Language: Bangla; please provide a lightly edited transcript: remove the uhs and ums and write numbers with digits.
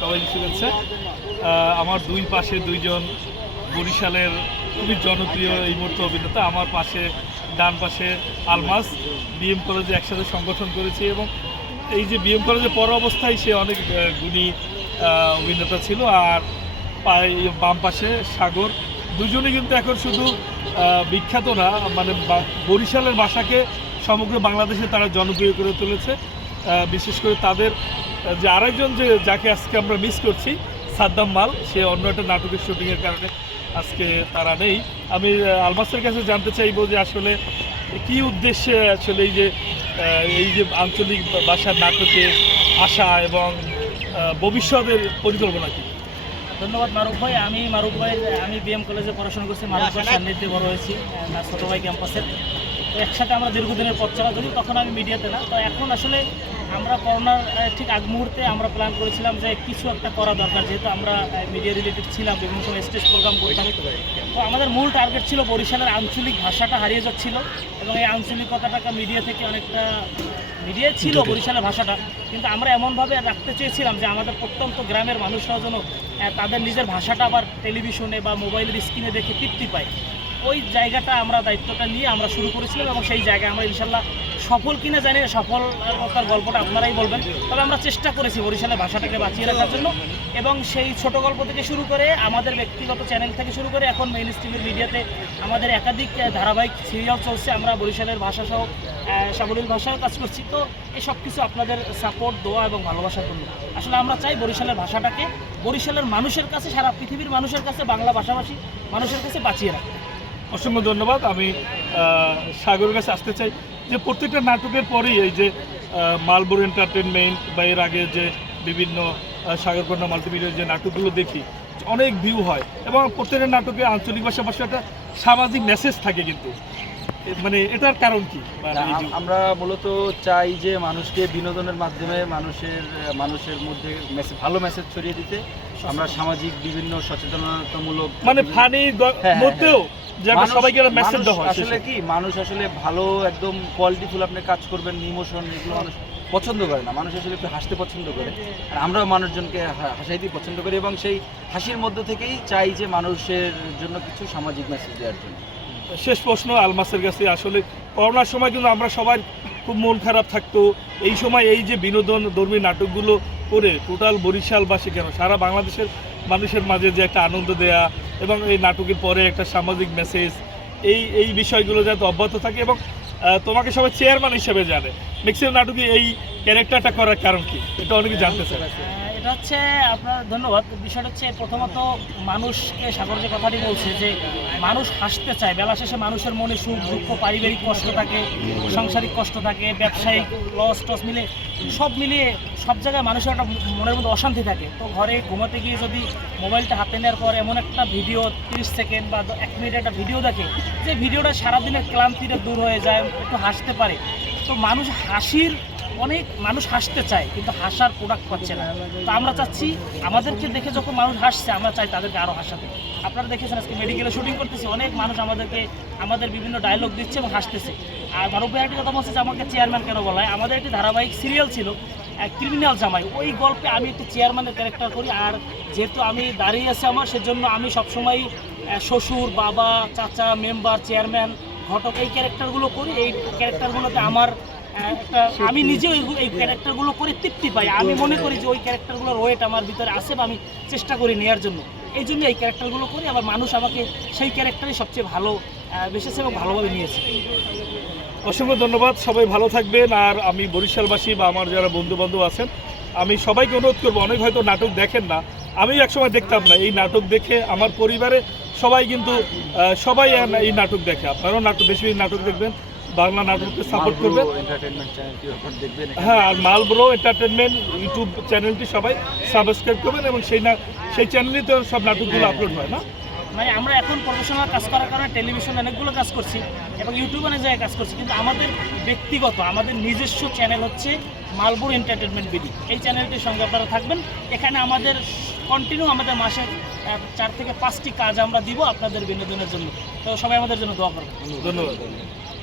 সবাইকে শুভেচ্ছা। আমার দুই পাশে দুইজন বরিশালের খুবই জনপ্রিয় এই মুহূর্তে অভিনেতা। আমার পাশে ডান পাশে আলমাস, বিএম কলেজে একসাথে সংগঠন করেছি এবং এই যে বিএম কলেজে পড়া অবস্থায় সে অনেক গুণী অভিনেতা ছিল। আর বাম পাশে সাগর, দুজনে কিন্তু এখন শুধু বিখ্যাত না, মানে বরিশালের ভাষাকে সমগ্র বাংলাদেশে তারা জনপ্রিয় করে তুলেছে। বিশেষ করে তাদের যে আরেকজন যাকে আজকে আমরা মিস করছি, সাদ্দাম মাল, সে অন্য একটা নাটকের শুটিংয়ের কারণে আজকে তারা নেই। আমি আলমাসের কাছে জানতে চাইবো যে আসলে কী উদ্দেশ্যে আসলে এই যে আঞ্চলিক ভাষার নাটকে আসা এবং ভবিষ্যতের পরিকল্পনা কী? ধন্যবাদ মারুফ ভাই। আমি বিএম কলেজে পড়াশোনা করছি। মারুফ ভাই সান্নিধ্যে বড় হয়েছি ছোটো ভাই ক্যাম্পাসে। তো একসাথে আমরা দীর্ঘদিনের পথ চলা ধরি। তখন আমি মিডিয়াতে না, তো এখন আসলে আমরা করোনার ঠিক আগ মুহূর্তে আমরা প্ল্যান করেছিলাম যে কিছু একটা করা দরকার, যেহেতু আমরা মিডিয়া রিলেটেড ছিলাম, বিভিন্ন সময় স্টেজ প্রোগ্রাম করতাম। তো আমাদের মূল টার্গেট ছিল বরিশালের আঞ্চলিক ভাষাটা হারিয়ে যাচ্ছিল এবং এই আঞ্চলিকতাটাকে মিডিয়া থেকে অনেকটা মিডিয়া ছিল বরিশালের ভাষাটা, কিন্তু আমরা এমনভাবে রাখতে চেয়েছিলাম যে আমাদের প্রত্যন্ত গ্রামের মানুষরাও যেন তাদের নিজের ভাষাটা আবার টেলিভিশনে বা মোবাইলের স্ক্রিনে দেখে তৃপ্তি পায়। ওই জায়গাটা আমরা দায়িত্বটা নিয়ে আমরা শুরু করেছিলাম এবং সেই জায়গায় আমরা ইনশাল্লাহ সফল কিনা জানি না, সফলতার গল্পটা আপনারাই বলবেন। তবে আমরা চেষ্টা করেছি বরিশালের ভাষাটাকে বাঁচিয়ে রাখার জন্য এবং সেই ছোট গল্প থেকে শুরু করে আমাদের ব্যক্তিগত চ্যানেল থেকে শুরু করে এখন মেইন স্ট্রিমের মিডিয়াতে আমাদের একাধিক ধারাবাহিক সিরিয়াল চলছে। আমরা বরিশালের ভাষাসহ সাবলীল ভাষায় কাজ করছি। তো এই সব কিছু আপনাদের সাপোর্ট, দোয়া এবং ভালোবাসার জন্য। আসলে আমরা চাই বরিশালের ভাষাটাকে বরিশালের মানুষের কাছে, সারা পৃথিবীর মানুষের কাছে, বাংলা ভাষাভাষী মানুষের কাছে বাঁচিয়ে রাখতে। অসংখ্য ধন্যবাদ। আমি সাগরের কাছে আসতে চাই যে প্রত্যেকটা নাটকের পরেই এই যে মালবুর এন্টারটেনমেন্ট বা এর আগে যে বিভিন্ন সাগরকন্যা মাল্টিমিডিয়ার যে নাটকগুলো দেখি, অনেক ভিউ হয় এবং প্রত্যেকটা নাটকে আঞ্চলিক ভাষা একটা সামাজিক মেসেজ থাকে, কিন্তু মানে এটার কারণ কি? আমরা মূলত চাই যে মানুষকে বিনোদনের মাধ্যমে মানুষের মধ্যে ভালো মেসেজ ছড়িয়ে দিতে। আমরা সামাজিক বিভিন্ন সচেতনতামূলক, মানে ফানির মধ্যেও সবাইকে মেসেজ দেওয়া হয়। আসলে কি মানুষ আসলে ভালো একদম কোয়ালিটিফুল আপনি কাজ করবেন, ইমোশন এগুলো মানুষ পছন্দ করে না। মানুষ আসলে একটু হাসতে পছন্দ করে, আর আমরাও মানুষজনকে হাসাইতেই পছন্দ করি এবং সেই হাসির মধ্য থেকেই চাই যে মানুষের জন্য কিছু সামাজিক মেসেজ দেওয়ার জন্য। শেষ প্রশ্ন আলমাসের কাছে, আসলে করোনার সময় কিন্তু আমরা সবাই খুব মন খারাপ থাকতো। এই সময় এই যে বিনোদনধর্মী নাটকগুলো করে টোটাল বরিশালবাসী কেন সারা বাংলাদেশের মানুষের মাঝে যে একটা আনন্দ দেয়া এবং এই নাটকের পরে একটা সামাজিক মেসেজ, এই বিষয়গুলো যাতে অব্যাহত থাকে এবং তোমাকে সবাই চেয়ারম্যান হিসেবে জানে, ম্যাক্সিমাম নাটকে এই ক্যারেক্টারটা করার কারণ কি, এটা অনেকে জানতে চায়। এটা হচ্ছে আপনার ধন্যবাদ। বিষয়টা হচ্ছে প্রথমত মানুষকে, সাগর যে কথাটি বলছে যে মানুষ হাসতে চায়, বেলা শেষে মানুষের মনে সুখ দুঃখ, পারিবারিক কষ্ট থাকে, সাংসারিক কষ্ট থাকে, ব্যবসায়িক লস টস সব মিলিয়ে সব জায়গায় মানুষের একটা মনের মধ্যে অশান্তি থাকে। তো ঘরে ঘুমাতে গিয়ে যদি মোবাইলটা হাতে নেওয়ার পর এমন একটা ভিডিও 30 সেকেন্ড বা 1 মিনিট একটা ভিডিও দেখে, যে ভিডিওটা সারাদিনের ক্লান্তিটা দূর হয়ে যায়, একটু হাসতে পারে। তো অনেক মানুষ হাসতে চায় কিন্তু হাসার প্রোডাক্ট পাচ্ছে না। তো আমরা চাচ্ছি আমাদেরকে দেখে যখন মানুষ হাসছে, আমরা চাই তাদেরকে আরও হাসাতে। আপনারা দেখেছেন আজকে মেডিকেলে শুটিং করতেছি, অনেক মানুষ আমাদের বিভিন্ন ডায়লগ দিচ্ছে এবং হাসতেছে। আর মারুফ ভাই একটা কথা বলছে যে আমাকে চেয়ারম্যান কেন বলা হয়। আমাদের একটি ধারাবাহিক সিরিয়াল ছিল ক্রিমিনাল জামাই, ওই গল্পে আমি একটি চেয়ারম্যানের ক্যারেক্টার করি। আর যেহেতু আমি দাঁড়িয়ে আছি সেজন্য আমি সবসময় শ্বশুর, বাবা, চাচা, মেম্বার, চেয়ারম্যান, ঘটক এই ক্যারেক্টারগুলো করি। এই ক্যারেক্টারগুলোতে আমি নিজে এই ক্যারেক্টারগুলো করে তৃপ্তি পাই। আমি মনে করি যে ওই ক্যারেক্টারগুলোর ওয়েট আমার ভিতরে আছে বা আমি চেষ্টা করি নেওয়ার জন্য, এই জন্য এই ক্যারেক্টারগুলো করি। আবার মানুষ আমাকে সেই ক্যারেক্টারই সবচেয়ে ভালো বেসেছে এবং ভালোভাবে নিয়েছে। অসংখ্য ধন্যবাদ, সবাই ভালো থাকবেন। আর আমি বরিশালবাসী বা আমার যারা বন্ধুবান্ধব আছেন, আমি সবাইকে অনুরোধ করবো, অনেক হয়তো নাটক দেখেন না, আমিও একসময় দেখতাম না, এই নাটক দেখে আমার পরিবারে সবাই কিন্তু সবাই এই নাটক দেখে। আপনারাও বেশি নাটক দেখবেন, বাংলা নাটককে সাপোর্ট করবেন। হ্যাঁ, আর মালব্রো এন্টারটেনমেন্ট ইউটিউব চ্যানেলটি সবাই সাবস্ক্রাইব করবেন এবং সেই চ্যানেলেই তো সব নাটকগুলো আপলোড হয় না। মানে আমরা এখন প্রফেশনাল কাজ করার কারণে টেলিভিশনে অনেকগুলো কাজ করছি এবং ইউটিউবে অনেক জায়গায় কাজ করছি, কিন্তু আমাদের ব্যক্তিগত আমাদের নিজস্ব চ্যানেল হচ্ছে মালবুর এন্টারটেনমেন্ট বিডি। এই চ্যানেলটির সঙ্গে আপনারা থাকবেন। এখানে আমাদের কন্টিনিউ আমাদের মাসে 4 থেকে 5টি কাজ আমরা দিব আপনাদের বিনোদনের জন্য। তো সবাই আমাদের জন্য দোয়া করবেন। ধন্যবাদ।